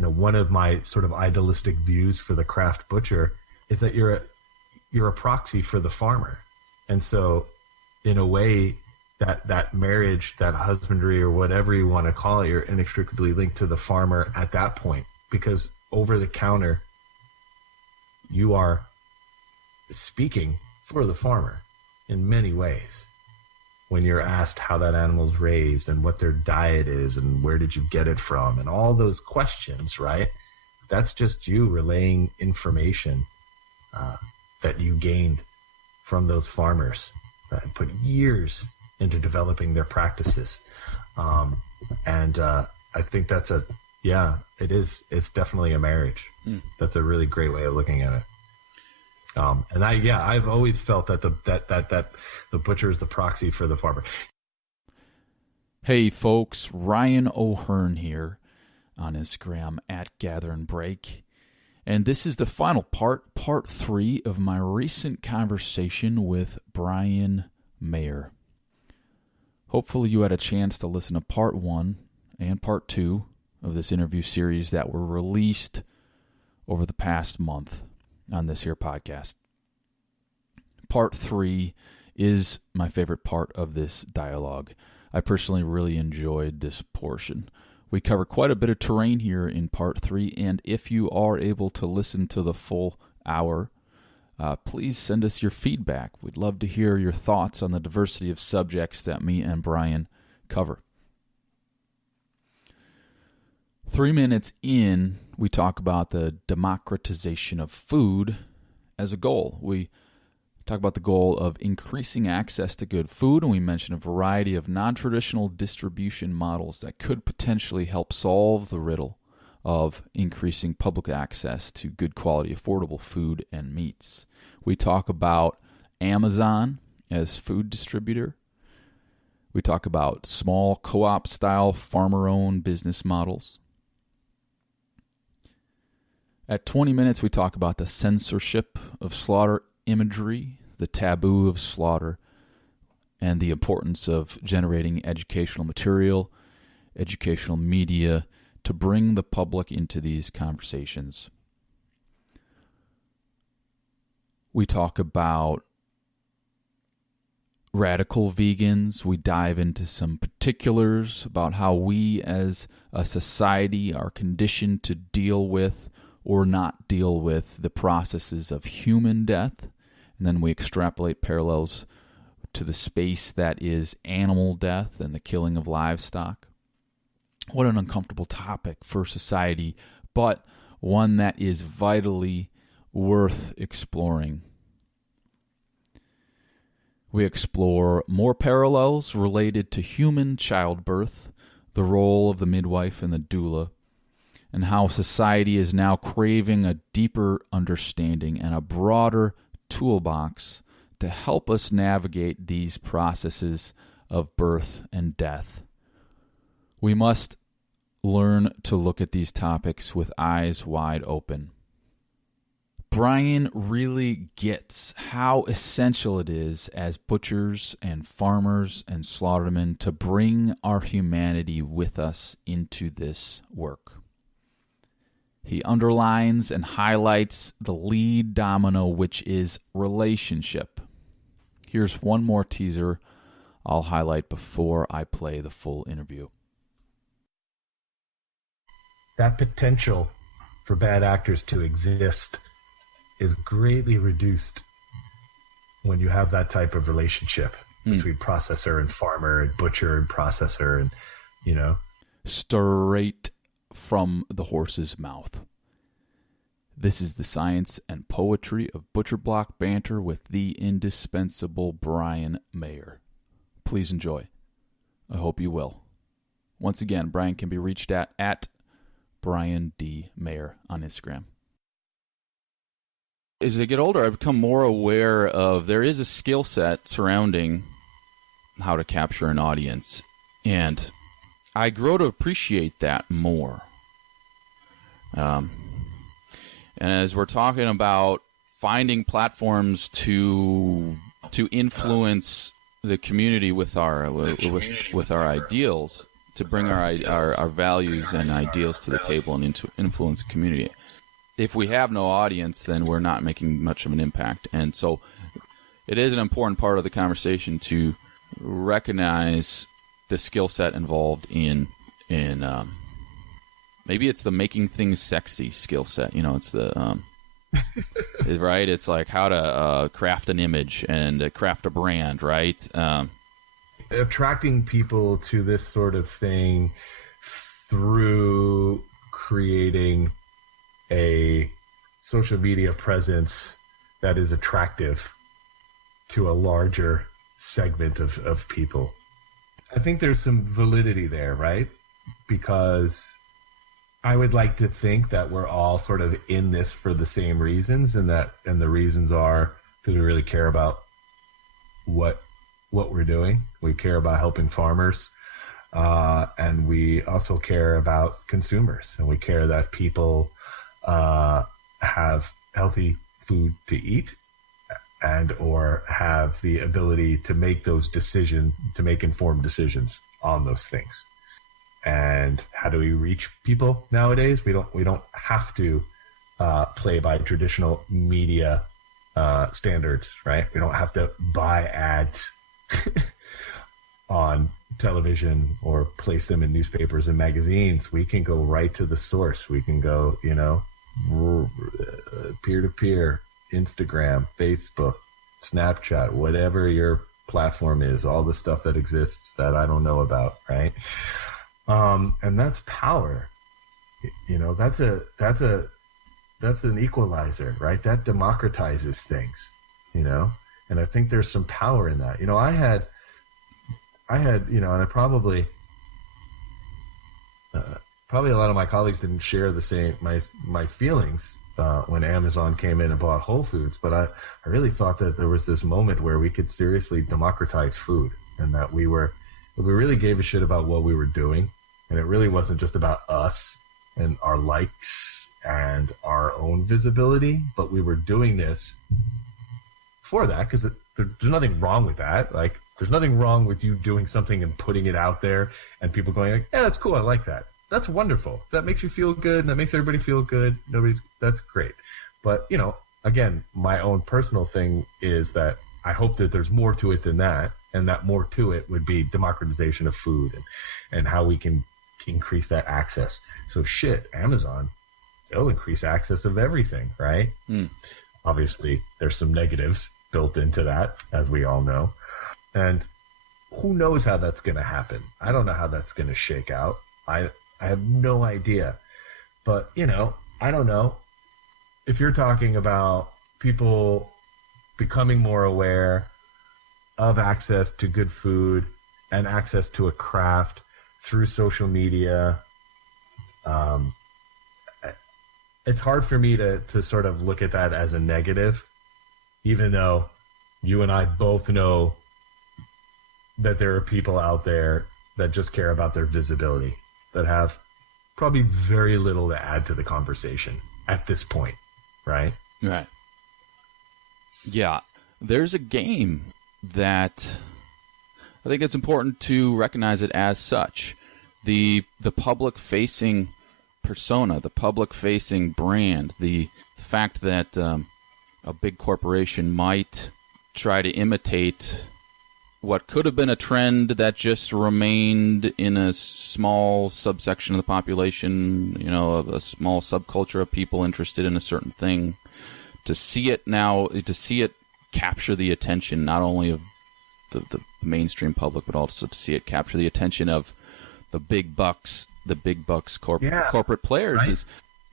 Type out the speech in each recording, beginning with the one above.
one of my sort of idealistic views for the craft butcher is that you're a proxy for the farmer. And so in a way that marriage, that husbandry, or whatever you want to call it, you're inextricably linked to the farmer at that point, because over the counter, you are speaking for the farmer in many ways. When you're asked how that animal's raised and what their diet is and where did you get it from and all those questions, right? That's just you relaying information that you gained from those farmers that put years into developing their practices. I think that's it's definitely a marriage. That's a really great way of looking at it. I've always felt that the butcher is the proxy for the farmer. Hey folks, Ryan O'Hearn here on Instagram at Gather and Break. And this is the final part 3 of my recent conversation with Brian Mayer. Hopefully you had a chance to listen to part 1 and part 2 of this interview series that were released over the past month on this here podcast. Part 3 is my favorite part of this dialogue. I personally really enjoyed this portion. We cover quite a bit of terrain here in part 3, and if you are able to listen to the full hour, please send us your feedback. We'd love to hear your thoughts on the diversity of subjects that me and Brian cover. 3 minutes in, we talk about the democratization of food as a goal. We talk about the goal of increasing access to good food, and we mention a variety of non-traditional distribution models that could potentially help solve the riddle of increasing public access to good quality, affordable food and meats. We talk about Amazon as food distributor. We talk about small co-op style farmer-owned business models. At 20 minutes, we talk about the censorship of slaughter imagery, the taboo of slaughter, and the importance of generating educational material, educational media to bring the public into these conversations. We talk about radical vegans. We dive into some particulars about how we as a society are conditioned to deal with or not deal with the processes of human death. And then we extrapolate parallels to the space that is animal death and the killing of livestock. What an uncomfortable topic for society, but one that is vitally worth exploring. We explore more parallels related to human childbirth, the role of the midwife and the doula, and how society is now craving a deeper understanding and a broader toolbox to help us navigate these processes of birth and death. We must learn to look at these topics with eyes wide open. Brian really gets how essential it is as butchers and farmers and slaughtermen to bring our humanity with us into this work. He underlines and highlights the lead domino, which is relationship. Here's one more teaser I'll highlight before I play the full interview. That potential for bad actors to exist is greatly reduced when you have that type of relationship between processor and farmer and butcher and processor and, Straight from the horse's mouth. This is the science and poetry of Butcher Block banter with the indispensable Brian Mayer. Please enjoy. I hope you will. Once again, Brian can be reached at Brian D. Mayer on Instagram. As I get older, I've become more aware of there is a skill set surrounding how to capture an audience, and I grow to appreciate that more. And as we're talking about finding platforms to influence the community with our ideals, to bring our values and ideals to the table and to influence the community. If we have no audience, then we're not making much of an impact. And so it is an important part of the conversation to recognize the skill set involved in maybe it's the making things sexy skill set. It's the right. It's like how to craft an image and craft a brand, right? Attracting people to this sort of thing through creating a social media presence that is attractive to a larger segment of people. I think there's some validity there, right? Because I would like to think that we're all sort of in this for the same reasons, and the reasons are because we really care about what we're doing. We care about helping farmers, and we also care about consumers, and we care that people have healthy food to eat and or have the ability to make informed decisions on those things. And how do we reach people nowadays? We don't have to play by traditional media standards, right? We don't have to buy ads on television or place them in newspapers and magazines. We can go right to the source. We can go, peer-to-peer, Instagram, Facebook, Snapchat, whatever your platform is, all the stuff that exists that I don't know about, right? And that's power. That's an equalizer, right? That democratizes things, and I think there's some power in that. I had, and I probably a lot of my colleagues didn't share the same, my feelings, when Amazon came in and bought Whole Foods, but I really thought that there was this moment where we could seriously democratize food, and that we really gave a shit about what we were doing. And it really wasn't just about us and our likes and our own visibility, but we were doing this for that, because there's nothing wrong with that. Like, there's nothing wrong with you doing something and putting it out there and people going like, yeah, that's cool, I like that. That's wonderful. That makes you feel good, and that makes everybody feel good. That's great. But, again, my own personal thing is that I hope that there's more to it than that, and that more to it would be democratization of food and how we can increase that access. So Amazon, they'll increase access of everything, right? Obviously, there's some negatives built into that, as we all know. And who knows how that's going to happen? I don't know how that's going to shake out. I have no idea. But, I don't know. If you're talking about people becoming more aware of access to good food and access to a craft through social media, it's hard for me to sort of look at that as a negative, even though you and I both know that there are people out there that just care about their visibility, that have probably very little to add to the conversation at this point, right? Right. Yeah. There's a game that I think it's important to recognize it as such. The public-facing persona, the public-facing brand, the fact that a big corporation might try to imitate what could have been a trend that just remained in a small subsection of the population, a small subculture of people interested in a certain thing, to see it capture the attention not only of the mainstream public, but also to see it capture the attention of the big bucks corporate players.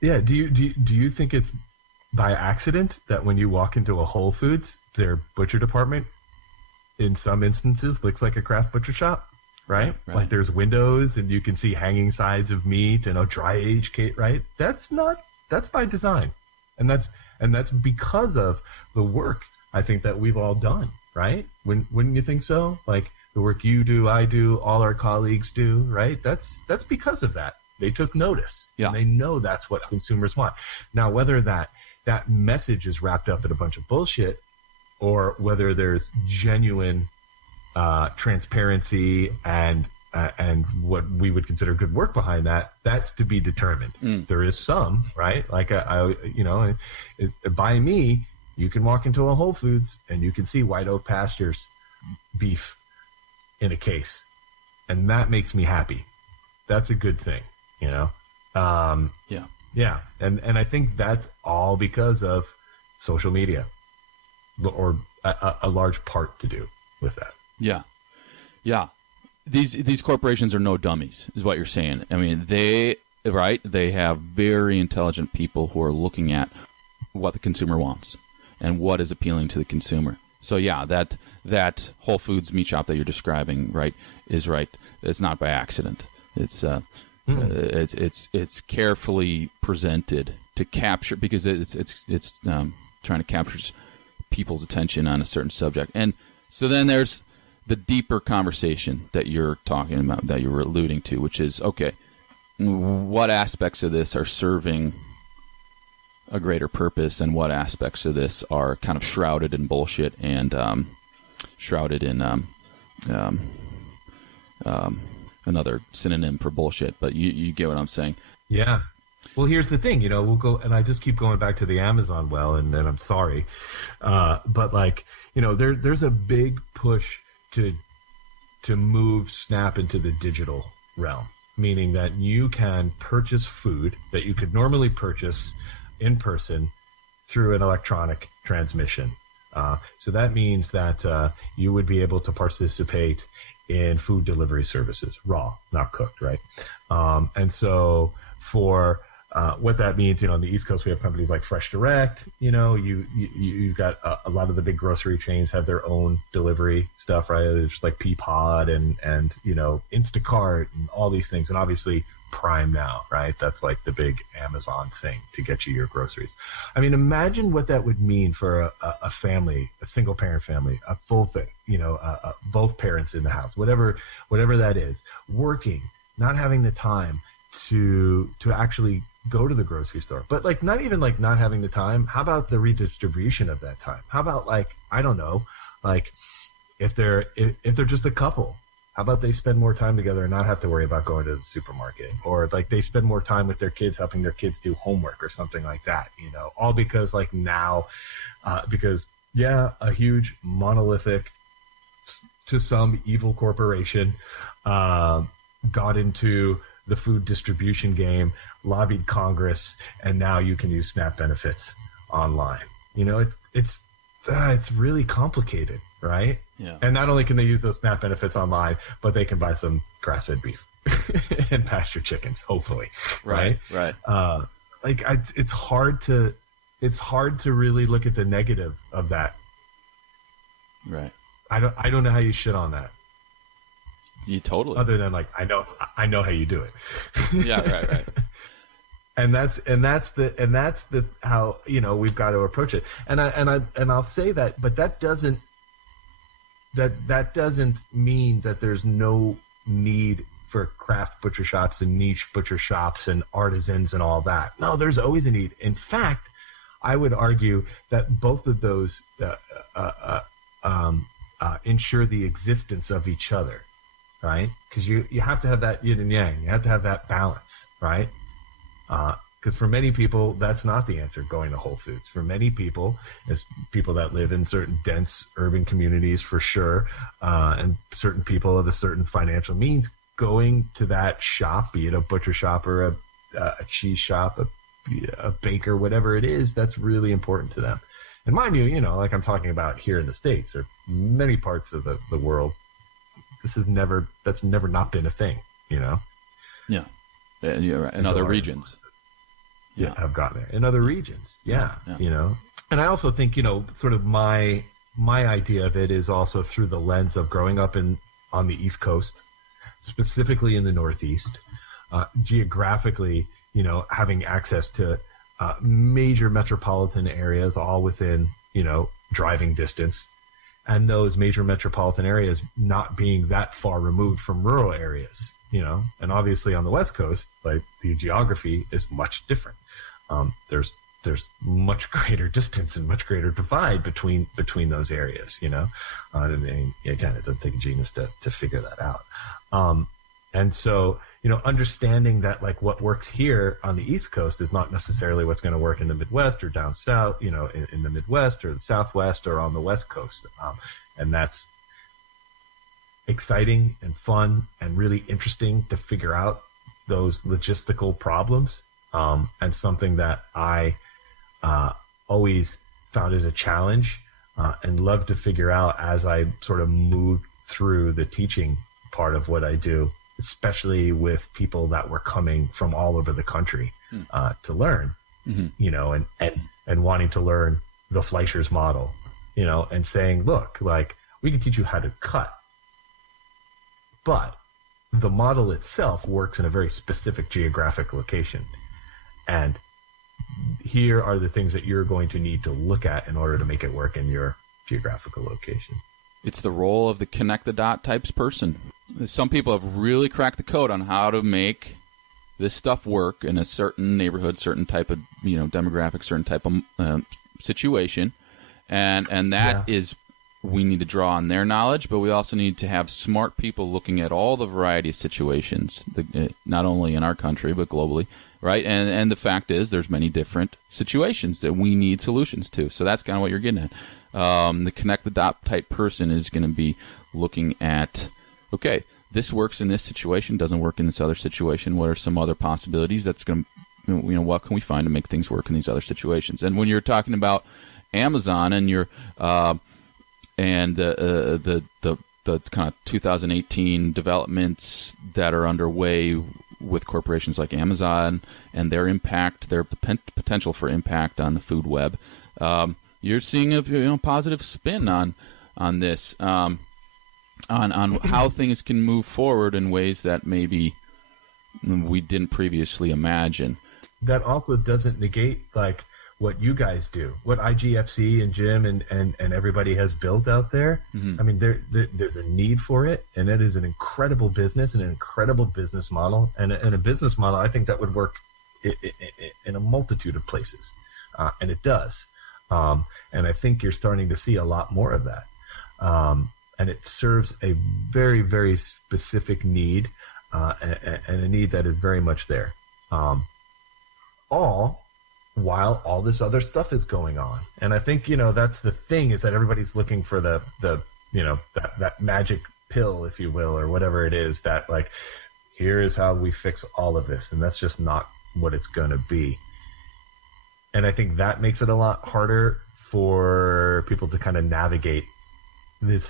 Right? Do you think it's by accident that when you walk into a Whole Foods, their butcher department in some instances looks like a craft butcher shop, right? Like there's windows and you can see hanging sides of meat and a dry aged cake, right? That's by design. And that's because of the work I think that we've all done, right? Wouldn't you think so? Like the work you do, I do, all our colleagues do, right? That's because of that. They took notice. Yeah. And they know that's what consumers want. Now, whether that message is wrapped up in a bunch of bullshit, or whether there's genuine transparency and and what we would consider good work behind that, that's to be determined. There is some, right? Like, by me, you can walk into a Whole Foods and you can see White Oak Pastures beef in a case. And that makes me happy. That's a good thing, you know? Yeah. And I think that's all because of social media, or a large part to do with that. Yeah. These corporations are no dummies, is what you're saying. I mean, they have very intelligent people who are looking at what the consumer wants and what is appealing to the consumer. So yeah, that Whole Foods meat shop that you're describing, right, is right. It's not by accident. It's carefully presented to capture, because it's trying to capture people's attention on a certain subject. And so then there's the deeper conversation that you're talking about, that you were alluding to, which is, okay, what aspects of this are serving a greater purpose, and what aspects of this are kind of shrouded in bullshit and shrouded in another synonym for bullshit, but you get what I'm saying. Yeah. Well, here's the thing, we'll go, and I just keep going back to the Amazon well, and I'm sorry, but like, there's a big push to move Snap into the digital realm, meaning that you can purchase food that you could normally purchase in person through an electronic transmission. So that means that you would be able to participate in food delivery services, raw, not cooked, right? And so for what that means, on the East Coast, we have companies like Fresh Direct. You've got a lot of the big grocery chains have their own delivery stuff, right? There's just like Peapod and Instacart and all these things, and obviously Prime Now, right? That's like the big Amazon thing to get you your groceries. I mean, imagine what that would mean for a family, a single parent family, a full thing, both parents in the house, whatever that is, working, not having the time to actually go to the grocery store, but like not even like not having the time. How about the redistribution of that time? How about like, I don't know, like if they're just a couple, how about they spend more time together and not have to worry about going to the supermarket, or like they spend more time with their kids, helping their kids do homework or something like that, all because like now, because a huge monolithic, to some evil corporation, got into the food distribution game, lobbied Congress, and now you can use SNAP benefits online. It's really complicated, right? Yeah. And not only can they use those SNAP benefits online, but they can buy some grass-fed beef and pasture chickens, hopefully. Right. It's hard to really look at the negative of that. Right. I don't know how you shit on that. You totally. Other than like, I know how you do it. Yeah. Right. And that's the how we've got to approach it. And I'll say that, but that doesn't mean that there's no need for craft butcher shops and niche butcher shops and artisans and all that. No, there's always a need. In fact, I would argue that both of those ensure the existence of each other, right? Because you have to have that yin and yang. You have to have that balance, right? Because for many people, that's not the answer, going to Whole Foods. For many people, as people that live in certain dense urban communities, for sure, and certain people of a certain financial means, going to that shop, be it a butcher shop or a cheese shop, a baker, whatever it is, that's really important to them. And mind you, like I'm talking about here in the States or many parts of the world, that's never not been a thing, Yeah. And you're right. In other regions. Yeah, have gotten there in other regions. Yeah. And I also think, sort of my idea of it is also through the lens of growing up on the East Coast, specifically in the Northeast, geographically, having access to major metropolitan areas, all within, driving distance, and those major metropolitan areas not being that far removed from rural areas, and obviously on the West Coast, like the geography is much different. There's much greater distance and much greater divide between those areas, and again, it doesn't take a genius to figure that out. And so, understanding that like what works here on the East Coast is not necessarily what's going to work in the Midwest or down south, in the Midwest or the Southwest or on the West Coast. And that's exciting and fun and really interesting to figure out those logistical problems. And something that I always found as a challenge and love to figure out as I sort of move through the teaching part of what I do, especially with people that were coming from all over the country to learn, and wanting to learn the Fleischers Model, and saying, look, like, we can teach you how to cut, but the model itself works in a very specific geographic location. And here are the things that you're going to need to look at in order to make it work in your geographical location. It's the role of the connect the dot types person. Some people have really cracked the code on how to make this stuff work in a certain neighborhood, certain type of demographic, certain type of situation, and that is, we need to draw on their knowledge, but we also need to have smart people looking at all the variety of situations, not only in our country but globally, right? And the fact is, there's many different situations that we need solutions to. So that's kind of what you're getting at. The connect the dot type person is going to be looking at, okay, this works in this situation, doesn't work in this other situation. What are some other possibilities? That's going to, what can we find to make things work in these other situations? And when you're talking about Amazon and your and the kind of 2018 developments that are underway with corporations like Amazon and their impact, their potential for impact on the food web, you're seeing a positive spin on this, on how things can move forward in ways that maybe we didn't previously imagine. That also doesn't negate like what you guys do, what IGFC and Jim and everybody has built out there. I mean, there's a need for it, and it is an incredible business and an incredible business model, and a business model I think that would work in a multitude of places, and it does. And I think you're starting to see a lot more of that. And it serves a very, very specific need, and a need that is very much there. All while all this other stuff is going on. And I think, that's the thing, is that everybody's looking for the that magic pill, if you will, or whatever it is, that like, here is how we fix all of this. And that's just not what it's going to be. And I think that makes it a lot harder for people to kind of navigate the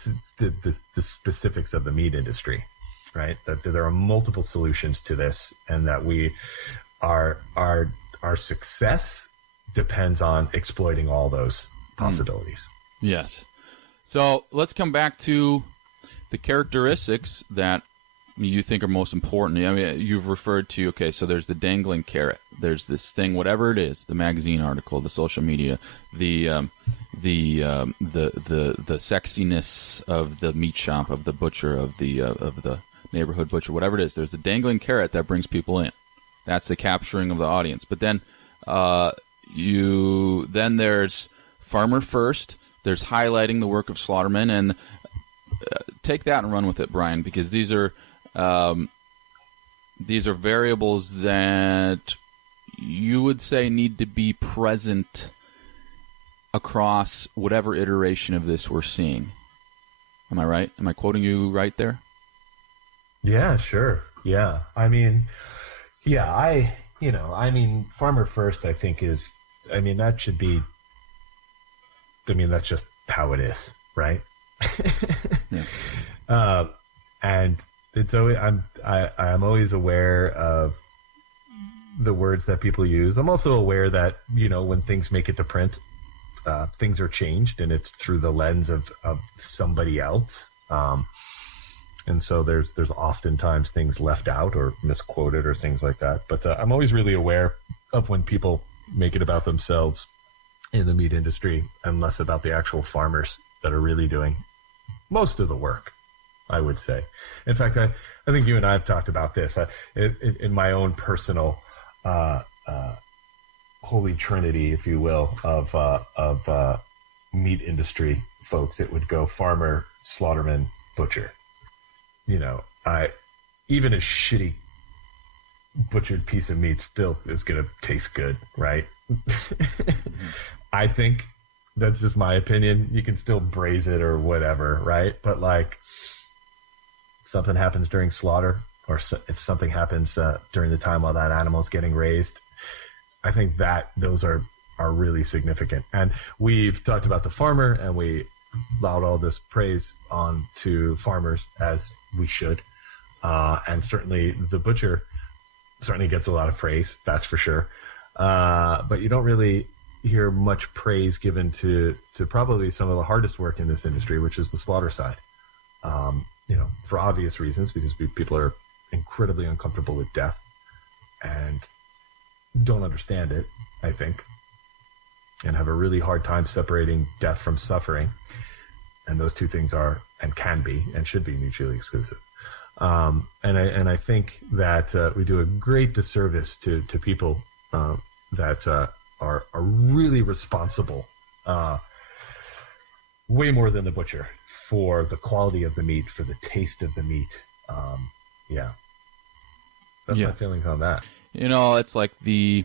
specifics of the meat industry, right? That there are multiple solutions to this, and that our success depends on exploiting all those possibilities. Yes. So let's come back to the characteristics that you think are most important. I mean, you've referred to, okay, so there's the dangling carrot. There's this thing, whatever it is, the magazine article, the social media, the sexiness of the meat shop, of the butcher, of the neighborhood butcher, whatever it is. There's the dangling carrot that brings people in. That's the capturing of the audience. But then then there's farmer first. There's highlighting the work of slaughtermen, and take that and run with it, Brian, because these are variables that you would say need to be present across whatever iteration of this we're seeing. Am I right? Am I quoting you right there? Yeah, sure. Yeah. I mean, farmer first, I think that should be, that's just how it is, right? Yeah. And it's always, I'm always aware of the words that people use. I'm also aware that, when things make it to print, things are changed, and it's through the lens of somebody else. And so there's oftentimes things left out or misquoted or things like that. But I'm always really aware of when people make it about themselves in the meat industry, and less about the actual farmers that are really doing most of the work, I would say. In fact, I think you and I have talked about this. In my own personal holy trinity, if you will, of meat industry folks, it would go farmer, slaughterman, butcher. even a shitty butchered piece of meat still is going to taste good, right? I think that's just my opinion. You can still braise it or whatever, right? But like something happens during slaughter, or if something happens during the time while that animal's getting raised, I think that those are really significant. And we've talked about the farmer, and we allowed all this praise on to farmers, as we should. And certainly the butcher certainly gets a lot of praise, that's for sure. But you don't really hear much praise given to probably some of the hardest work in this industry, which is the slaughter side. For obvious reasons, because people are incredibly uncomfortable with death and don't understand it, I think, and have a really hard time separating death from suffering. And those two things are, and can be, and should be mutually exclusive. And I think that we do a great disservice to people that are really responsible, way more than the butcher, for the quality of the meat, for the taste of the meat. That's my feelings on that. It's like the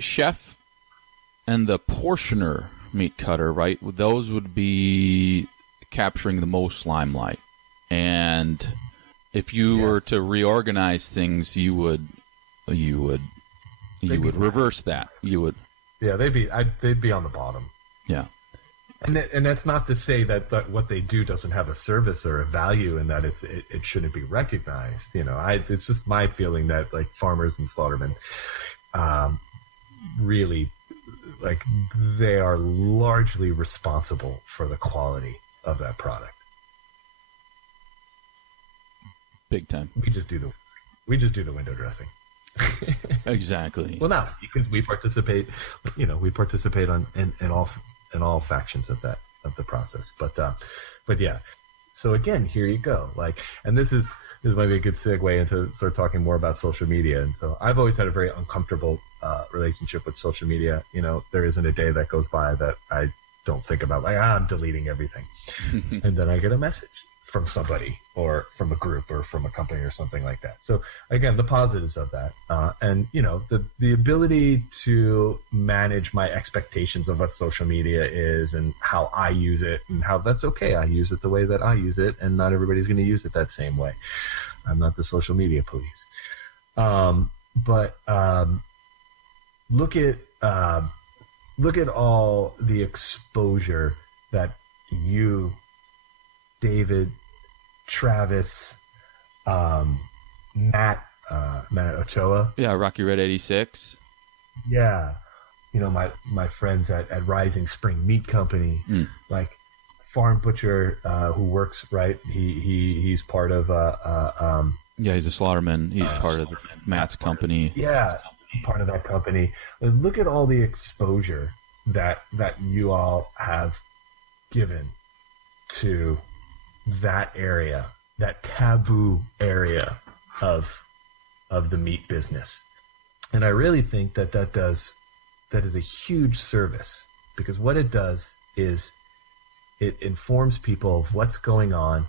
chef and the portioner meat cutter, right? Those would be capturing the most limelight. And if you were to reorganize things, you would reverse that. You would. Yeah, they'd be on the bottom. Yeah. And that's not to say that what they do doesn't have a service or a value, and that it shouldn't be recognized. It's just my feeling that like farmers and slaughtermen, really, like, they are largely responsible for the quality of that product. Big time. We just do the window dressing. Exactly. Well, now because we participate on in all factions of the process. But yeah. So again, here you go. Like, and this might be a good segue into start talking more about social media. And so I've always had a very uncomfortable relationship with social media. There isn't a day that goes by that I don't think about like, I'm deleting everything. And then I get a message from somebody or from a group or from a company or something like that. So again, the positives of that, and the ability to manage my expectations of what social media is and how I use it, and how that's okay. I use it the way that I use it, and not everybody's going to use it that same way. I'm not the social media police. But look at all the exposure that you, David, Travis, Matt Ochoa. Yeah, Rocky Red 86. Yeah. My friends at Rising Spring Meat Company, like farm butcher who works, right? He's part of he's a slaughterman. He's part of Matt's company. Yeah, part of that company. Look at all the exposure that you all have given to that area, that taboo area of the meat business. And I really think that is a huge service, because what it does is it informs people of what's going on.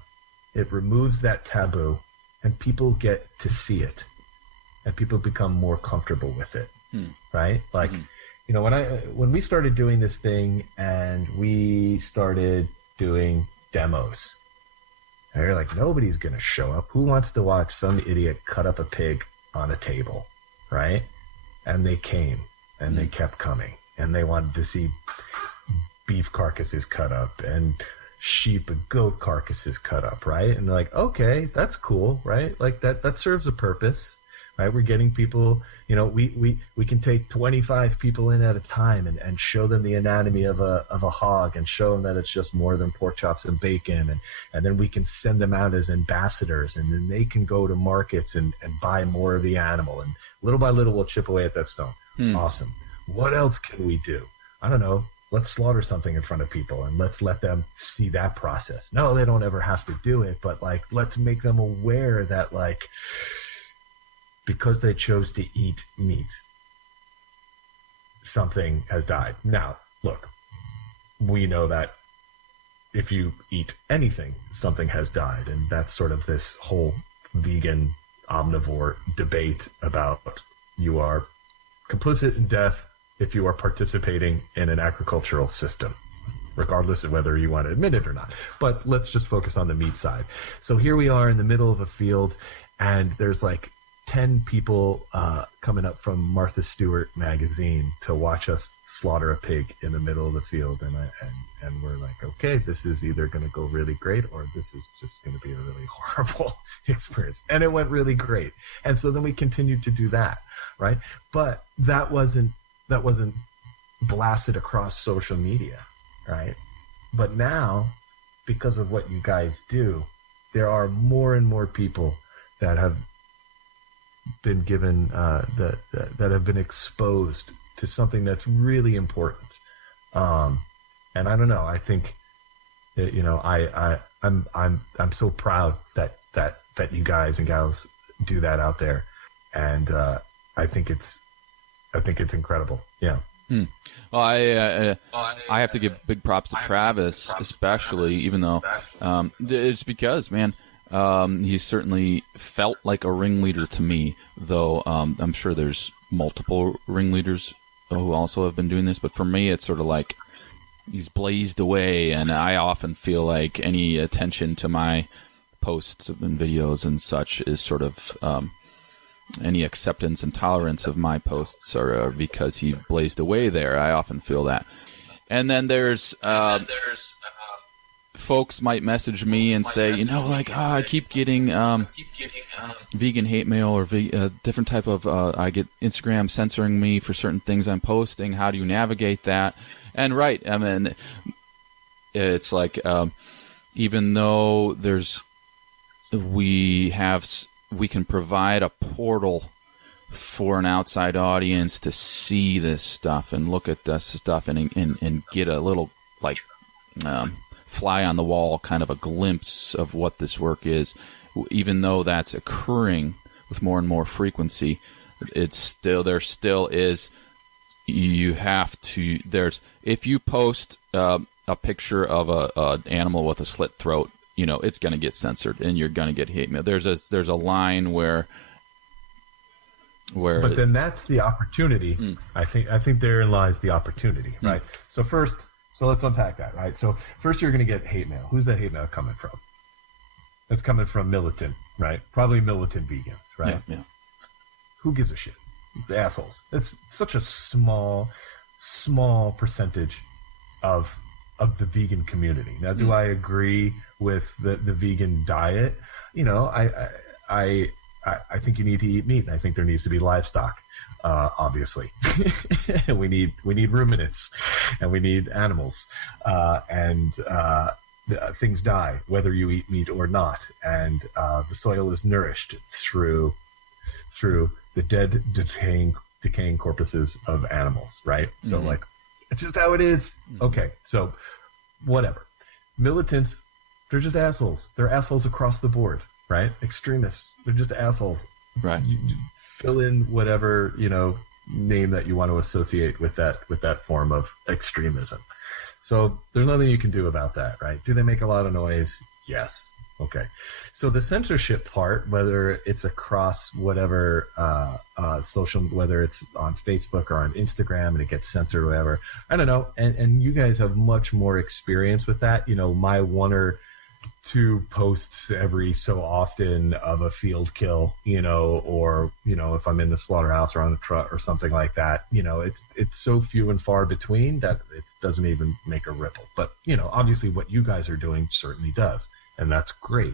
It removes that taboo, and people get to see it, and people become more comfortable with it. Right? Like, when we started doing this thing and we started doing demos, and you're like, nobody's going to show up. Who wants to watch some idiot cut up a pig on a table, right? And they came, and they kept coming, and they wanted to see beef carcasses cut up and sheep and goat carcasses cut up, right? And they're like, okay, that's cool, right? Like that serves a purpose, right? We're getting people, we can take 25 people in at a time and show them the anatomy of a hog, and show them that it's just more than pork chops and bacon, and then we can send them out as ambassadors, and then they can go to markets and buy more of the animal, and little by little we'll chip away at that stone. Awesome. What else can we do? I don't know. Let's slaughter something in front of people and let's let them see that process. No, they don't ever have to do it, but like, let's make them aware that, like, because they chose to eat meat, something has died. Now, look, we know that if you eat anything, something has died, and that's sort of this whole vegan omnivore debate about you are complicit in death if you are participating in an agricultural system, regardless of whether you want to admit it or not. But let's just focus on the meat side. So here we are in the middle of a field, and there's like 10 people coming up from Martha Stewart magazine to watch us slaughter a pig in the middle of the field, and we're like, okay, this is either going to go really great or this is just going to be a really horrible experience. And it went really great. And so then we continued to do that, right? But that wasn't blasted across social media, right? But now, because of what you guys do, there are more and more people that have been given that have been exposed to something that's really important. And I don't know, I think that, you know, I'm so proud that you guys and gals do that out there, and I think it's incredible. Yeah. Well, I have to give big props to Travis, especially, even though it's because, man, he certainly felt like a ringleader to me, though I'm sure there's multiple ringleaders who also have been doing this, but for me it's sort of like he's blazed away, and I often feel like any attention to my posts and videos and such is sort of any acceptance and tolerance of my posts are because he blazed away there. I often feel that. And then there's folks might message me and say, you know, like, I keep getting vegan hate mail or different type of I get Instagram censoring me for certain things I'm posting. How do you navigate that? And right, I mean, it's like even though we can provide a portal for an outside audience to see this stuff and look at this stuff and get a little like fly on the wall kind of a glimpse of what this work is. Even though that's occurring with more and more frequency, there still is. You have to. If you post a picture of an animal with a slit throat, you know it's going to get censored and you're going to get hate mail. There's a line where. But then that's the opportunity. I think therein lies the opportunity, right? So let's unpack that, right? So first you're going to get hate mail. Who's that hate mail coming from? It's coming from militant, right? Probably militant vegans, right? Yeah. Who gives a shit? It's assholes. It's such a small percentage of the vegan community. Now, do I agree with the vegan diet? You know, I think you need to eat meat, and I think there needs to be livestock. Obviously, we need ruminants, and we need animals, and things die whether you eat meat or not, and the soil is nourished through the dead, decaying corpuses of animals, right? So, like, it's just how it is. Okay, so whatever. Militants, they're just assholes. They're assholes across the board, right? Extremists, they're just assholes. Right. You fill in whatever, you know, name that you want to associate with that form of extremism. So there's nothing you can do about that, right? Do they make a lot of noise? Yes. Okay. So the censorship part, whether it's across whatever social, whether it's on Facebook or on Instagram and it gets censored or whatever, I don't know. And you guys have much more experience with that. You know, my 1 or 2 posts every so often of a field kill, you know, or, you know, if I'm in the slaughterhouse or on a truck or something like that, you know, it's so few and far between that it doesn't even make a ripple. But, you know, obviously what you guys are doing certainly does. And that's great.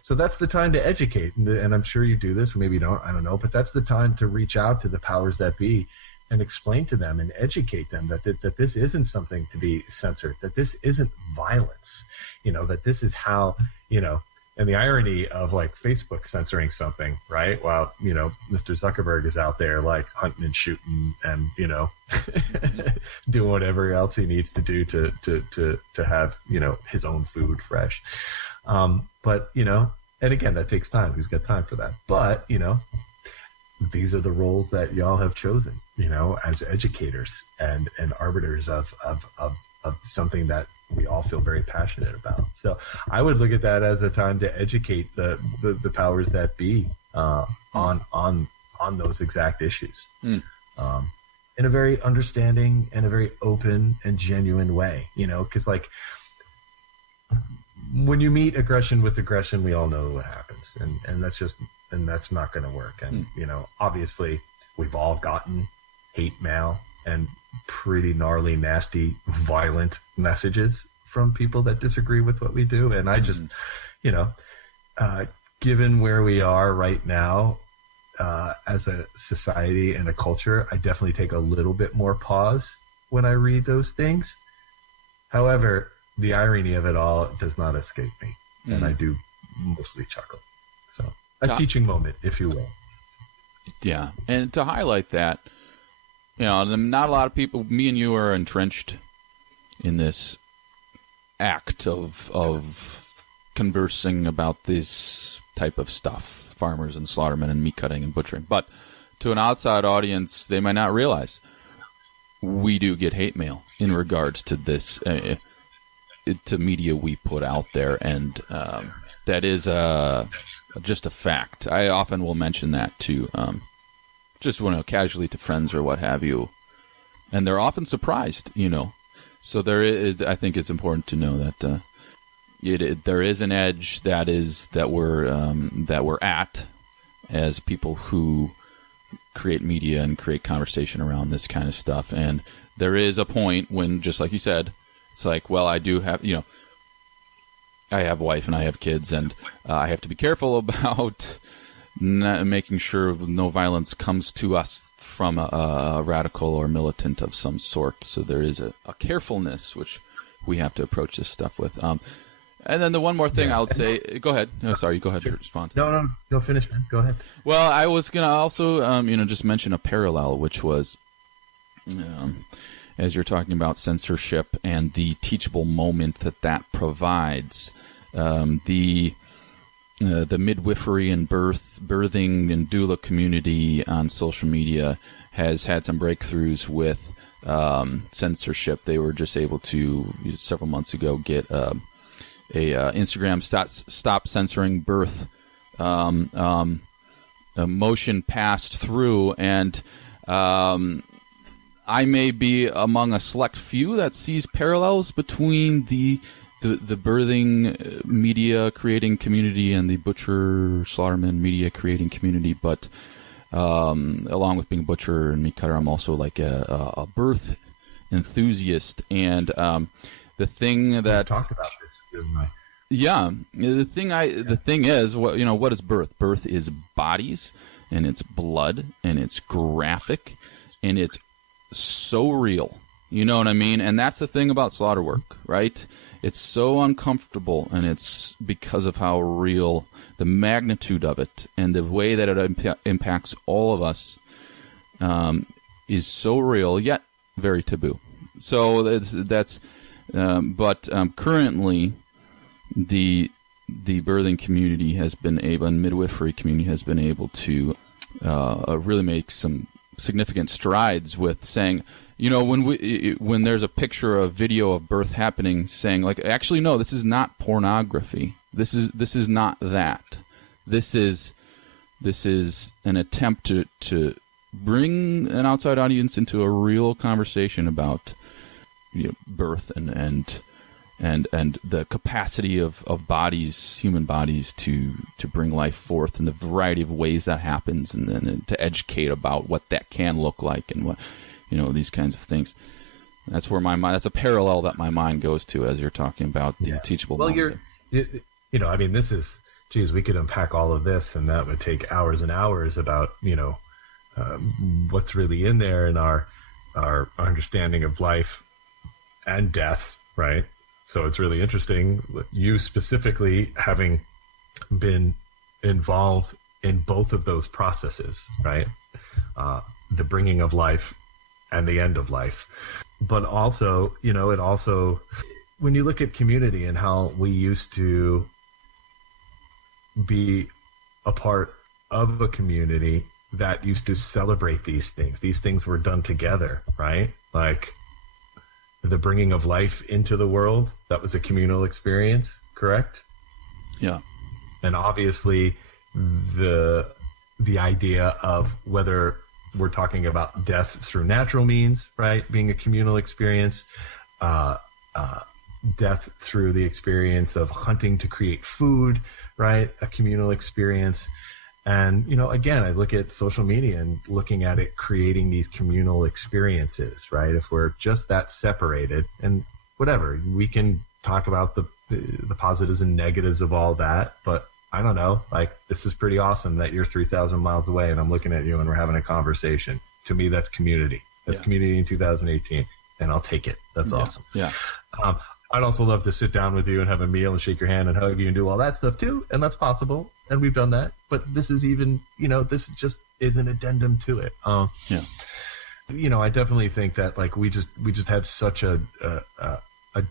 So that's the time to educate. And I'm sure you do this, or maybe you don't, I don't know. But that's the time to reach out to the powers that be and explain to them and educate them that this isn't something to be censored, that this isn't violence, you know, that this is how, you know, and the irony of like Facebook censoring something, right? While, you know, Mr. Zuckerberg is out there like hunting and shooting and, you know, doing whatever else he needs to do to have, you know, his own food fresh. But, you know, and again, that takes time. Who's got time for that? But, you know, these are the roles that y'all have chosen, you know, as educators and arbiters of something that we all feel very passionate about. So I would look at that as a time to educate the powers that be on those exact issues, in a very understanding and a very open and genuine way. Because like when you meet aggression with aggression, we all know what happens, and that's not going to work. And obviously we've all gotten hate mail and pretty gnarly, nasty, violent messages from people that disagree with what we do. And I just, given where we are right now, as a society and a culture, I definitely take a little bit more pause when I read those things. However, the irony of it all does not escape me, and I do mostly chuckle. So a teaching moment, if you will. Yeah, and to highlight that, not a lot of people, me and you, are entrenched in this act of conversing about this type of stuff, farmers and slaughtermen and meat cutting and butchering. But to an outside audience, they might not realize we do get hate mail in regards to this, to media we put out there, and that is just a fact. I often will mention that to just casually to friends or what have you, and they're often surprised, So there is, I think it's important to know that there is an edge that we're at as people who create media and create conversation around this kind of stuff. And there is a point when, just like you said, it's like, well, I do have, I have a wife and I have kids, and I have to be careful about making sure no violence comes to us from a radical or militant of some sort. So there is a carefulness which we have to approach this stuff with. And then the one more thing I'll say, go ahead. No, sorry, go ahead to respond. No, finish, man. Go ahead. Well, I was going to also, just mention a parallel, which was, as you're talking about censorship and the teachable moment that provides, the midwifery and birthing and doula community on social media has had some breakthroughs with censorship. They were just able to, several months ago, get a Instagram stop censoring birth a motion passed through, and I may be among a select few that sees parallels between the birthing media creating community and the butcher slaughterman media creating community. But along with being a butcher and meat cutter, I'm also like a birth enthusiast. And the thing that talked about this, didn't I? Yeah, the thing is, what is birth? Birth is bodies, and it's blood, and it's graphic, and it's so real. You know what I mean? And that's the thing about slaughter work, right? It's so uncomfortable, and it's because of how real, the magnitude of it, and the way that it impacts all of us is so real, yet very taboo. So but currently, the birthing community has been able, and midwifery community has been able to really make some significant strides with saying, when there's a picture, a video of birth happening, saying like, actually, no, this is not pornography. This is not that. This is an attempt to bring an outside audience into a real conversation about birth and the capacity of bodies, human bodies, to bring life forth in the variety of ways that happens, and then to educate about what that can look like and what, these kinds of things. That's where my mind, that's a parallel that my mind goes to as you're talking about the teachable moment. This is, geez, we could unpack all of this, and that would take hours and hours about, what's really in there in our understanding of life and death, right? So it's really interesting, you specifically having been involved in both of those processes, right? The bringing of life and the end of life. But also, it also, when you look at community and how we used to be a part of a community that used to celebrate these things were done together, right? Like, the bringing of life into the world, that was a communal experience, correct? Yeah. And obviously the idea of whether we're talking about death through natural means, right, being a communal experience, death through the experience of hunting to create food, right, a communal experience. And, again, I look at social media and looking at it creating these communal experiences, right? If we're just that separated, and whatever, we can talk about the positives and negatives of all that, but I don't know, like, this is pretty awesome that you're 3,000 miles away and I'm looking at you and we're having a conversation. To me, that's community. That's community in 2018, and I'll take it. That's awesome. Yeah. I'd also love to sit down with you and have a meal and shake your hand and hug you and do all that stuff too, and that's possible, and we've done that. But this is even, this just is an addendum to it. I definitely think that, like, we just have such a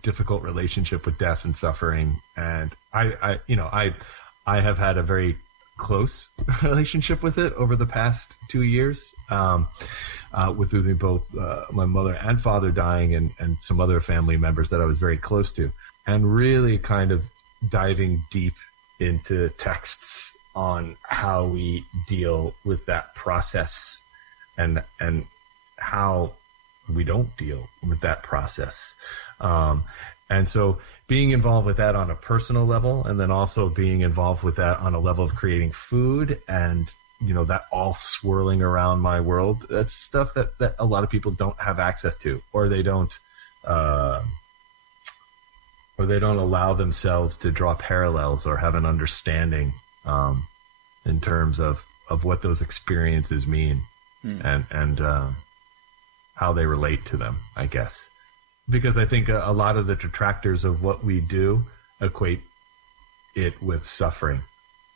difficult relationship with death and suffering, and I have had a very close relationship with it over the past 2 years, with losing both my mother and father dying, and some other family members that I was very close to, and really kind of diving deep into texts on how we deal with that process, and how we don't deal with that process. And so being involved with that on a personal level, and then also being involved with that on a level of creating food, and that all swirling around my world, that's stuff that a lot of people don't have access to, or they don't allow themselves to draw parallels or have an understanding in terms of what those experiences mean, and how they relate to them, I guess. Because I think a lot of the detractors of what we do equate it with suffering.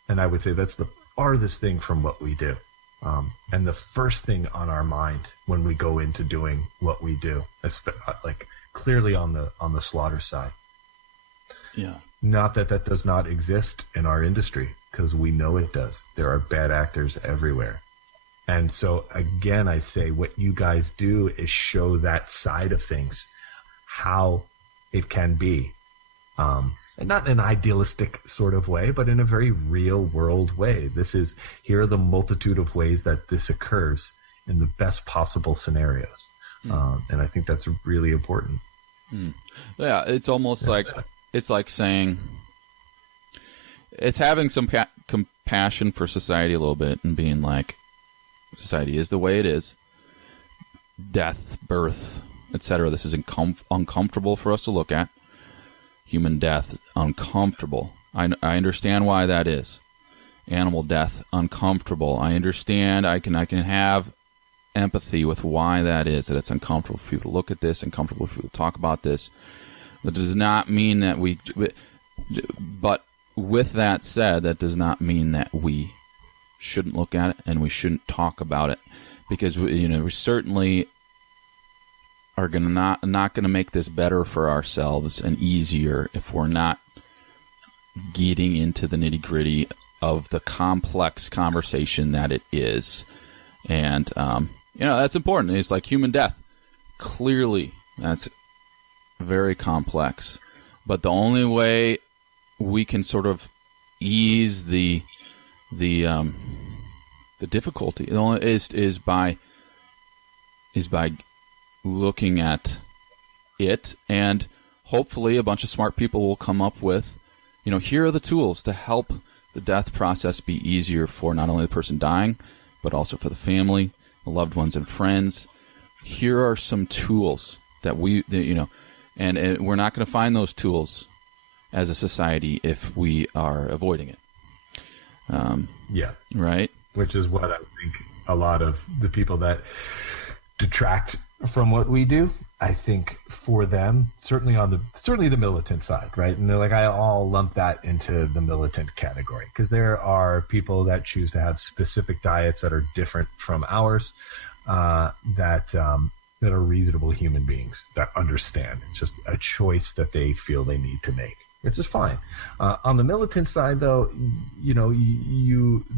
And I would say that's the farthest thing from what we do. And the first thing on our mind when we go into doing what we do, like clearly on the slaughter side. Yeah. Not that does not exist in our industry, because we know it does. There are bad actors everywhere. And so, again, I say what you guys do is show that side of things, how it can be. And not in an idealistic sort of way, but in a very real world way. Here are the multitude of ways that this occurs in the best possible scenarios. And I think that's really important. Yeah, it's almost like, it's like saying, it's having some compassion for society a little bit, and being like, society is the way it is. Death, birth, etc. This is uncomfortable for us to look at. Human death, uncomfortable. I understand why that is. Animal death, uncomfortable. I understand. I can have empathy with why that is. That it's uncomfortable for people to look at this, uncomfortable for people to talk about this. That does not mean that we. But with that said, that does not mean that we shouldn't look at it and we shouldn't talk about it, because we certainly are not going to make this better for ourselves and easier if we're not getting into the nitty-gritty of the complex conversation that it is. And that's important. It's like human death. Clearly, that's very complex. But the only way we can sort of ease the difficulty is by looking at it, and hopefully a bunch of smart people will come up with, here are the tools to help the death process be easier for not only the person dying, but also for the family, the loved ones, and friends. Here are some tools that and we're not going to find those tools as a society if we are avoiding it. Right? Which is what I think a lot of the people that detract from what we do, I think for them, certainly the militant side, right? And they're like, I'll lump that into the militant category, because there are people that choose to have specific diets that are different from ours, that are reasonable human beings that understand. It's just a choice that they feel they need to make, which is fine. On the militant side, though,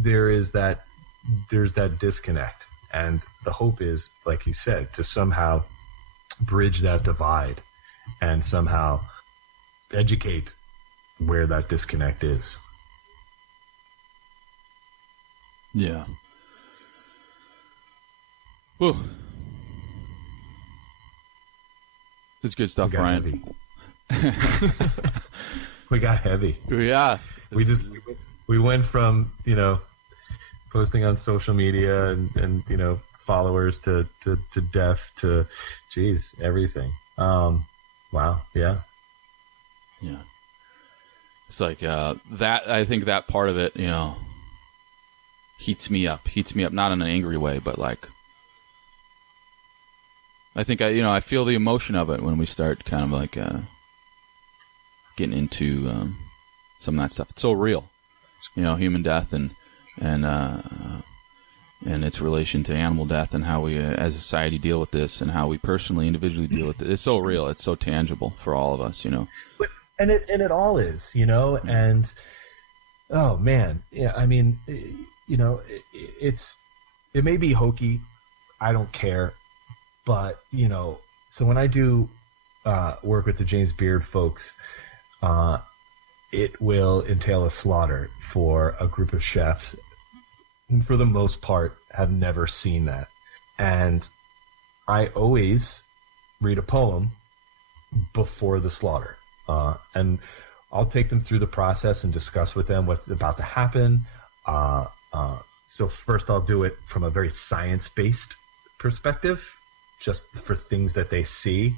there's that disconnect, and the hope is, like you said, to somehow bridge that divide and somehow educate where that disconnect is. Yeah. Whew. It's good stuff, Brian. We got heavy. Yeah. We went from, posting on social media and followers to death to, geez, everything. Wow. Yeah. Yeah. It's like, that, I think that part of it, heats me up, not in an angry way, but like, I think I feel the emotion of it when we start kind of like, getting into, some of that stuff. It's so real, human death and its relation to animal death and how we as a society deal with this and how we personally, individually deal with it. It's so real. It's so tangible for all of us, And it all is, and oh man, yeah. I mean, it may be hokey. I don't care, but so when I do work with the James Beard folks, it will entail a slaughter for a group of chefs who, for the most part, have never seen that. And I always read a poem before the slaughter. And I'll take them through the process and discuss with them what's about to happen. So first I'll do it from a very science-based perspective, just for things that they see,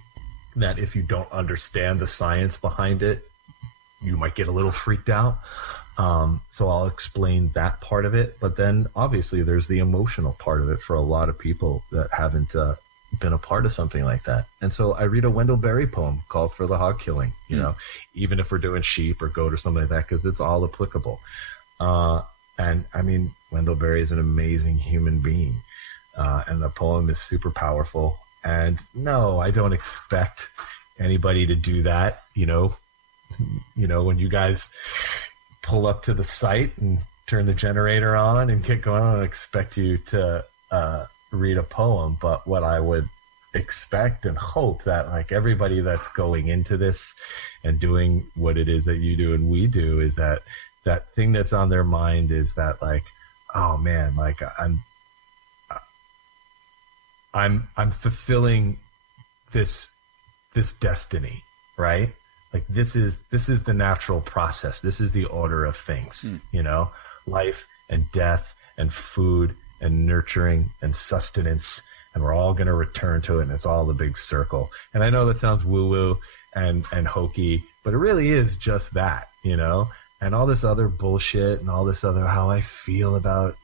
that if you don't understand the science behind it, you might get a little freaked out. So I'll explain that part of it. But then obviously there's the emotional part of it for a lot of people that haven't been a part of something like that. And so I read a Wendell Berry poem called For the Hog Killing, even if we're doing sheep or goat or something like that, because it's all applicable. And I mean, Wendell Berry is an amazing human being. And the poem is super powerful. And no, I don't expect anybody to do that. When you guys pull up to the site and turn the generator on and get going, I don't expect you to read a poem. But what I would expect and hope that like everybody that's going into this and doing what it is that you do and we do is that thing that's on their mind is that like, oh man, like I'm fulfilling this destiny, right? Like this is the natural process. This is the order of things, life and death and food and nurturing and sustenance, and we're all going to return to it, and it's all the big circle. And I know that sounds woo-woo and hokey, but it really is just that, and all this other bullshit and all this other how I feel about,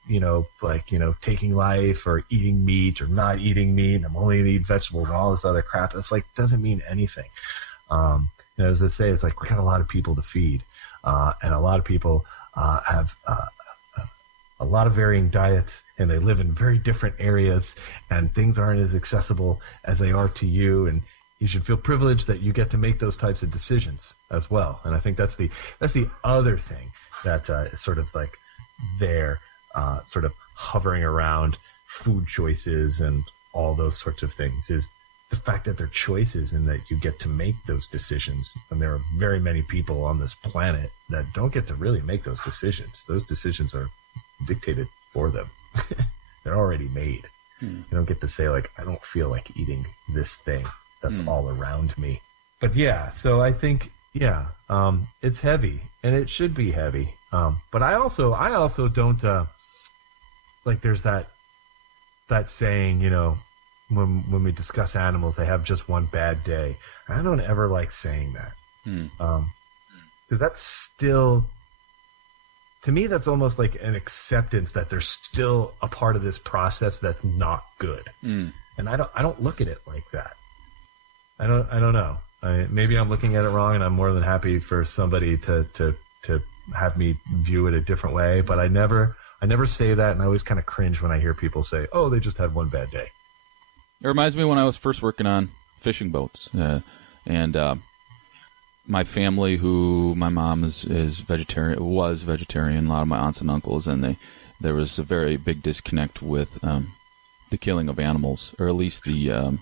taking life or eating meat or not eating meat, and I'm only going to eat vegetables and all this other crap. That's like, doesn't mean anything. As I say, it's like we got a lot of people to feed, and a lot of people have a lot of varying diets, and they live in very different areas, and things aren't as accessible as they are to you, and you should feel privileged that you get to make those types of decisions as well. And I think that's the other thing that is sort of like there, sort of hovering around food choices and all those sorts of things, is the fact that they're choices and that you get to make those decisions. And there are very many people on this planet that don't get to really make those decisions. Those decisions are dictated for them. They're already made. You don't get to say like, I don't feel like eating this thing that's all around me. But yeah, so I think, it's heavy, and it should be heavy. But I also don't, like there's that saying, when we discuss animals, they have just one bad day. I don't ever like saying that. Because that's still, to me, that's almost like an acceptance that there's still a part of this process that's not good. And I don't look at it like that. I don't know. Maybe I'm looking at it wrong, and I'm more than happy for somebody to have me view it a different way. But I never say that, and I always kind of cringe when I hear people say, "Oh, they just had one bad day." It reminds me when I was first working on fishing boats, and my family, who my mom was vegetarian. A lot of my aunts and uncles, and there was a very big disconnect with the killing of animals, or at least the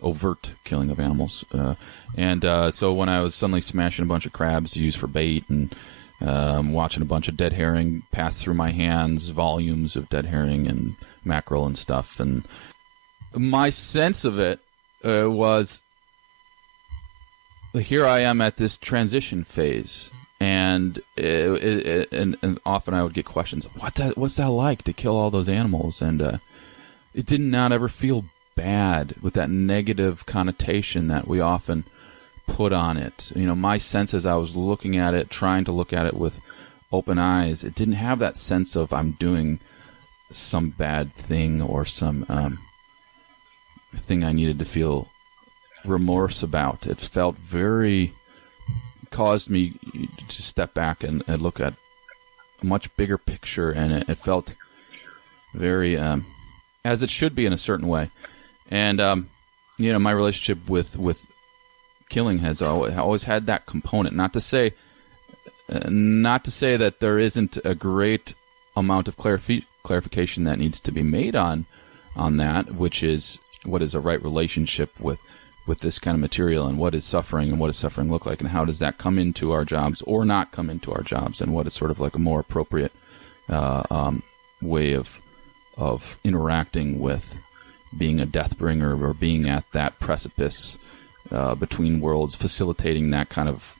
overt killing of animals. So when I was suddenly smashing a bunch of crabs used for bait and watching a bunch of dead herring pass through my hands, volumes of dead herring and mackerel and stuff, and my sense of it was, here I am at this transition phase, and often I would get questions, what's that like to kill all those animals? And it did not ever feel bad with that negative connotation that we often put on it. My sense as I was looking at it, trying to look at it with open eyes, it didn't have that sense of I'm doing some bad thing or some thing I needed to feel remorse about. It felt caused me to step back and look at a much bigger picture, and it felt very as it should be in a certain way. And my relationship with killing has always had that component. Not to say that there isn't a great amount of clarification that needs to be made on that, which is what is a right relationship with this kind of material, and what is suffering, and what does suffering look like, and how does that come into our jobs or not come into our jobs, and what is sort of like a more appropriate way of interacting with being a death bringer or being at that precipice between worlds, facilitating that kind of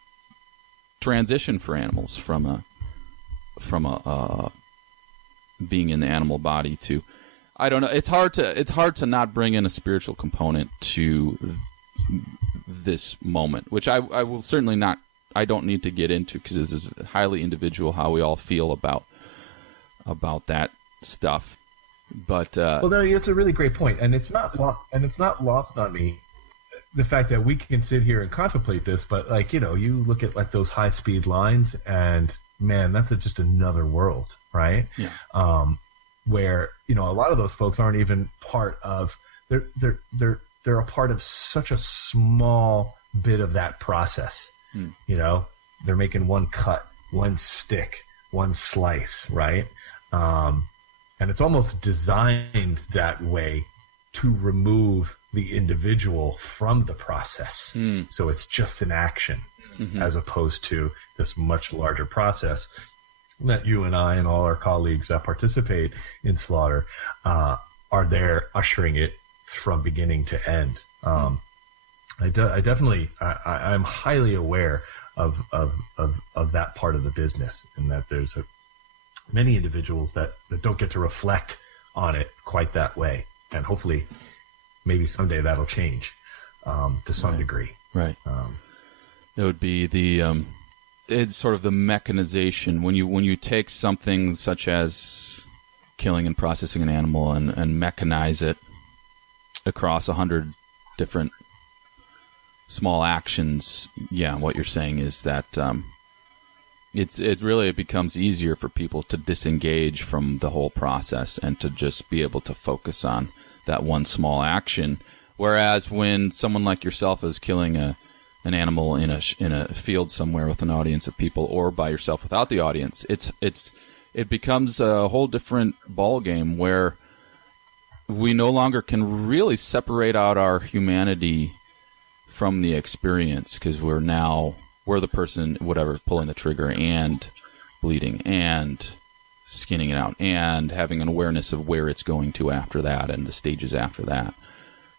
transition for animals from a being in the animal body to, I don't know. It's hard to not bring in a spiritual component to this moment, which I will certainly not. I don't need to get into, because this is highly individual how we all feel about that stuff. But well, no, it's a really great point, and it's not lost on me the fact that we can sit here and contemplate this. But you look at those high speed lines, and man, that's just another world, right? Yeah. Where a lot of those folks aren't even part of. They're a part of such a small bit of that process. They're making one cut, one stick, one slice, right? And it's almost designed that way to remove the individual from the process. So it's just an action, as opposed to this much larger process that you and I and all our colleagues that participate in slaughter are there ushering it from beginning to end. I'm highly aware of that part of the business, and that there's many individuals that don't get to reflect on it quite that way, and hopefully maybe someday that'll change to some degree. Right. It would be it's sort of the mechanization when you take something such as killing and processing an animal and mechanize it across 100 different small actions. Yeah, what you're saying is that it becomes easier for people to disengage from the whole process and to just be able to focus on that one small action. Whereas when someone like yourself is killing an animal in a field somewhere with an audience of people, or by yourself without the audience, it becomes a whole different ball game where we no longer can really separate out our humanity from the experience, because we're the person, whatever, pulling the trigger and bleeding and skinning it out and having an awareness of where it's going to after that and the stages after that.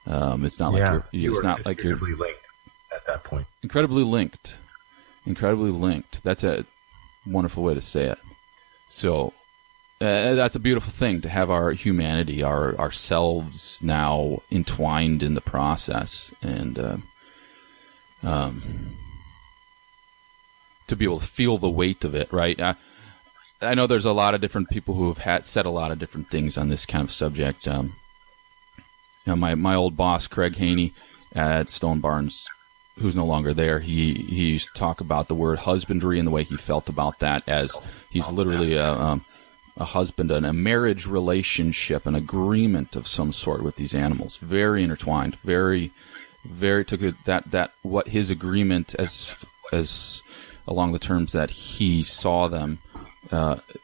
It's not like you're linked at that point. Incredibly linked. That's a wonderful way to say it. So that's a beautiful thing, to have our humanity, ourselves now entwined in the process, and to be able to feel the weight of it, right? I know there's a lot of different people who have said a lot of different things on this kind of subject. My old boss, Craig Haney at Stone Barns, who's no longer there, he used to talk about the word husbandry and the way he felt about that, as he's literally a husband and a marriage relationship, an agreement of some sort with these animals, very intertwined, very, very took that what his agreement as along the terms that he saw them,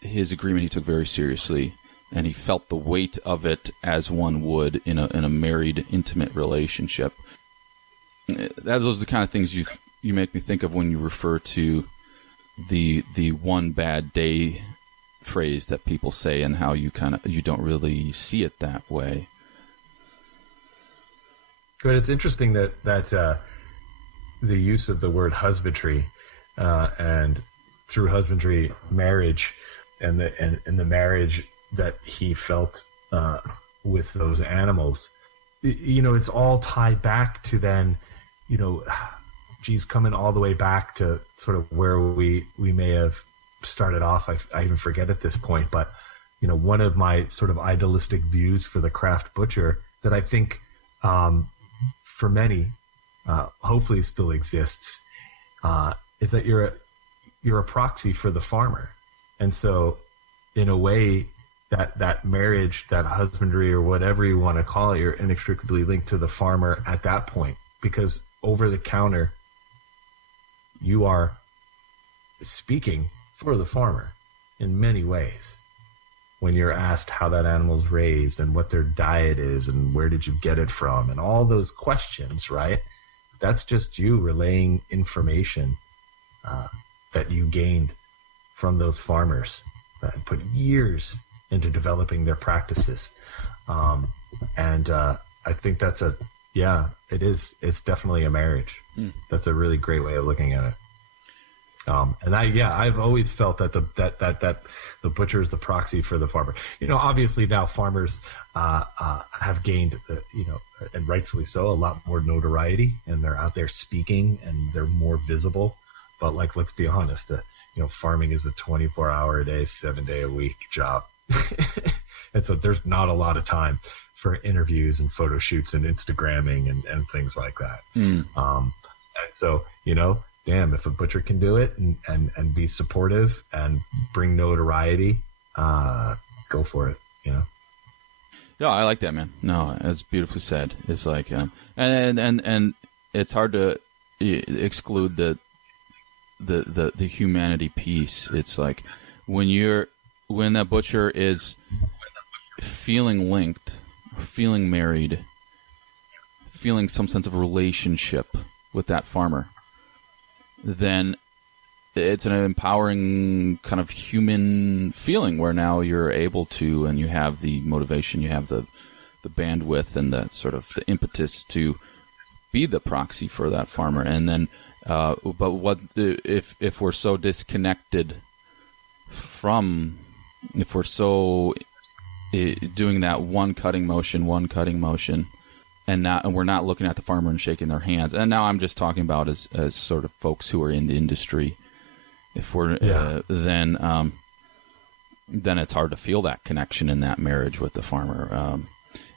his agreement he took very seriously, and he felt the weight of it as one would in a married, intimate relationship. Those are the kind of things you make me think of when you refer to the one bad day phrase that people say, and how you don't really see it that way. But it's interesting that the use of the word husbandry, and through husbandry, marriage, and the marriage that he felt with those animals, it's all tied back to then, coming all the way back to sort of where we may have started off. I even forget at this point, but one of my sort of idealistic views for the craft butcher that I think for many hopefully still exists is that you're a proxy for the farmer. And so in a way, that marriage, that husbandry, or whatever you want to call it, you're inextricably linked to the farmer at that point, because over the counter you are speaking for the farmer in many ways. When you're asked how that animal's raised and what their diet is and where did you get it from and all those questions, right? That's just you relaying information that you gained from those farmers that put years into developing their practices. I think that's it's definitely a marriage. That's a really great way of looking at it. I've always felt that the butcher is the proxy for the farmer. Obviously now farmers have gained, and rightfully so, a lot more notoriety, and they're out there speaking and they're more visible. But let's be honest, farming is a 24-hour a day, 7-day a week job, and so there's not a lot of time for interviews and photo shoots and Instagramming and things like that. And so damn, if a butcher can do it and be supportive and bring notoriety, go for it, Yeah, I like that, man. No, as beautifully said. It's like, and it's hard to exclude the humanity piece. It's like when that butcher is feeling linked, feeling married, feeling some sense of relationship with that farmer, then it's an empowering kind of human feeling where now you're able to, and you have the motivation, you have the bandwidth and the sort of the impetus to be the proxy for that farmer. And then, but what if we're so disconnected from, if we're so doing that one cutting motion, and we're not looking at the farmer and shaking their hands. And now I'm just talking about as sort of folks who are in the industry. If we're then it's hard to feel that connection in that marriage with the farmer.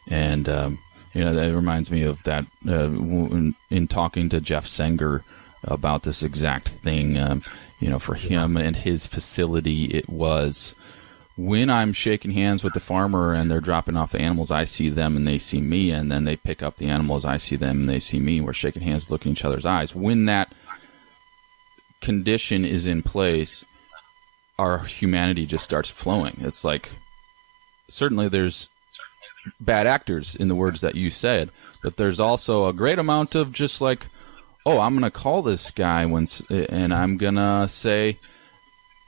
That reminds me of that in talking to Jeff Senger about this exact thing. For him and his facility, it was, when I'm shaking hands with the farmer and they're dropping off the animals, I see them and they see me, and then they pick up the animals, I see them and they see me. We're shaking hands, looking in each other's eyes. When that condition is in place, our humanity just starts flowing. It's like, certainly there's bad actors in the words that you said, but there's also a great amount of just like, oh, I'm going to call this guy and I'm going to say,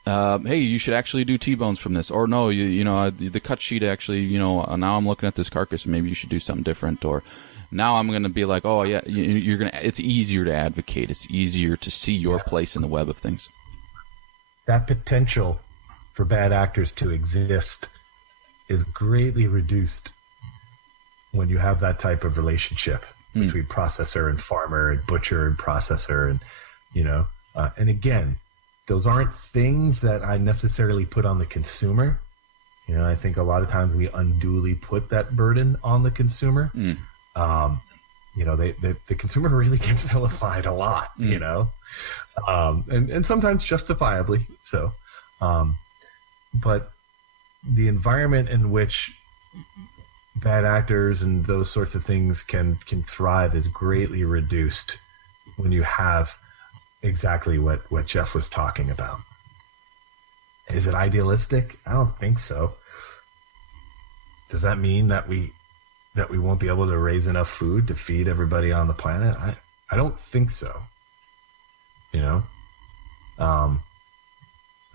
hey, you should actually do T-bones from this, or no, the cut sheet actually, now I'm looking at this carcass and maybe you should do something different. Or now I'm going to be like, oh yeah, it's easier to advocate. It's easier to see your place in the web of things. That potential for bad actors to exist is greatly reduced when you have that type of relationship between processor and farmer and butcher and processor, and and again, those aren't things that I necessarily put on the consumer. I think a lot of times we unduly put that burden on the consumer. The consumer really gets vilified a lot, and sometimes justifiably so. But the environment in which bad actors and those sorts of things can thrive is greatly reduced when you have exactly what Jeff was talking about. Is it idealistic? I don't think so. does that mean that we won't be able to raise enough food to feed everybody on the planet? I don't think so.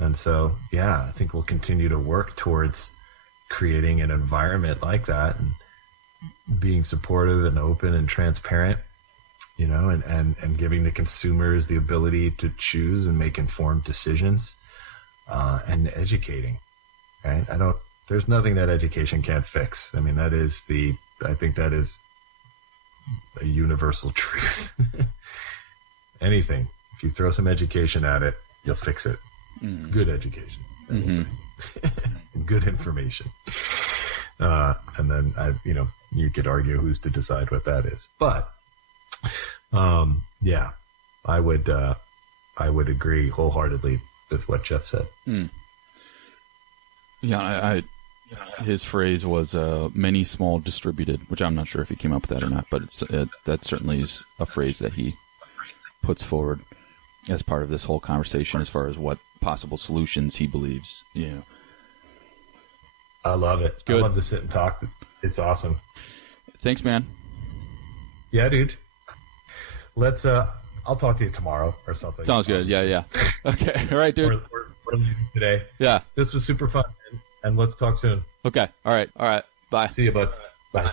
And so, yeah, I think we'll continue to work towards creating an environment like that and being supportive and open and transparent, and giving the consumers the ability to choose and make informed decisions, and educating, right? There's nothing that education can't fix. I mean, I think that is a universal truth. Anything, if you throw some education at it, you'll fix it. Good education, good information, and then you could argue who's to decide what that is. But yeah, I would agree wholeheartedly with what Jeff said. Yeah, his phrase was "many small distributed," which I'm not sure if he came up with that or not, but that certainly is a phrase that he puts forward as part of this whole conversation, as far as what possible solutions he believes. I love it. Good. I love to sit and talk. It's awesome. Thanks, man. Yeah, dude. Let's I'll talk to you tomorrow or something. Sounds good. Yeah. Okay. All right, dude. We're leaving today. Yeah. This was super fun, and let's talk soon. Okay. All right. Bye. See you, bud. Bye.